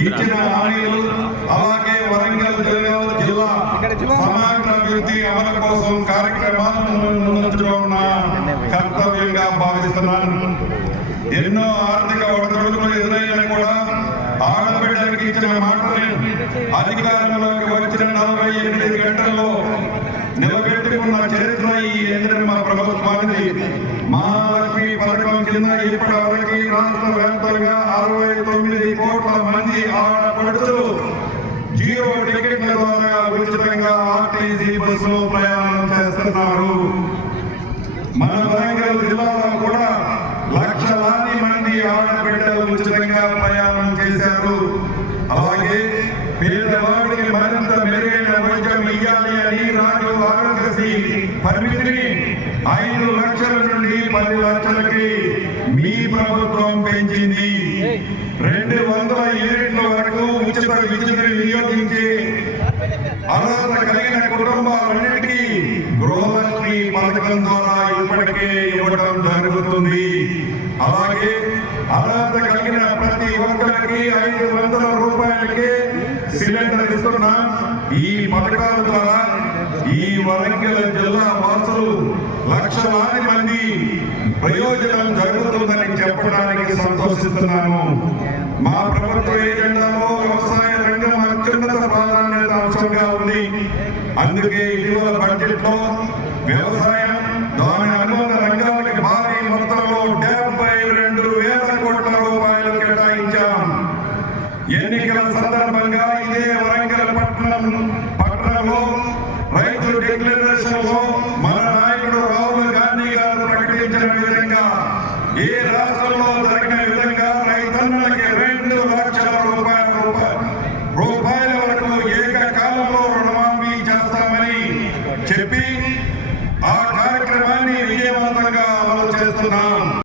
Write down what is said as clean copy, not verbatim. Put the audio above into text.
ఇచ్చిన హామీలు అలాగే వరంగల్ జిల్లా సమగ్ర అభివృద్ధి అమలు కోసం కార్యక్రమాలను ముందున్న కర్తవ్యంగా భావిస్తున్నాను. ఎన్నో ఆర్థిక ఒడిదుడుకులు ఎదురైనా కూడా ఆడబిడ్డలకు ఇచ్చిన మాటలు అధికారంలోకి వచ్చిన 48 గంటల్లో నిలబెట్టుకున్న చరిత్ర ఈ ఇంద్రమ్మ ప్రభుత్వానికి. మహాలక్ష్మి పథకం కింద ఇప్పటి వరకు రాష్ట్ర వ్యాప్తంగా 69 కోట్ల మంది ఆడపడుచులు 0 టికెట్ల ద్వారా ఉచితంగా ఆర్టీసీ బస్సులో ప్రయాణం చేస్తున్నారు. మన వరంగల్ జిల్లాలో కూడా లక్షలాది మంది ఆడబిడ్డలు ఉచితంగా ప్రయాణం చేశారు. అలాగే పేదవాడికి మరింత మెరుగైన వైద్యం ఇవ్వాలి అని రాజు ఆరోగ్యశ్రీ పరిమితిని 5 లక్షల నుండి 10 లక్షలకి మీ ప్రభుత్వం పెంచింది. 200 యూనిట్ల వరకు ఉచిత విద్యుత్తుని వినియోగించి అర్హత కలిగిన కుటుంబాలన్నిటికీ గృహలక్ష్మి పథకం ద్వారా ఇప్పటికే ఇవ్వడం జరుగుతుంది. అలాగే అర్హత కలిగిన ప్రతి ఒక్కరికి 500 రూపాయలకి సిలిండర్ ఇస్తున్న ఈ పథకాల ద్వారా ఈ వరంగల్ జిల్లా వాసులు లక్షలాది మంది ప్రయోజనం జరుగుతుందని చెప్పడానికి సంతోషిస్తున్నాను. మా ప్రభుత్వ ఏజెండాలో వ్యవసాయ రంగం అత్యున్నత ప్రాధాన్యత అంశంగా ఉంది. అందుకే ఇటీవల బడ్జెట్ లో వ్యవసాయం దాని అనుబంధ రంగాలకు భారీ మొత్తంలో 72,000 కోట్ల రూపాయలు కేటాయించాం. ఎన్నికల సందర్భంగా ఇదే వరంగల్ పట్టణంలో రైతు డిక్లరేషన్ లో మన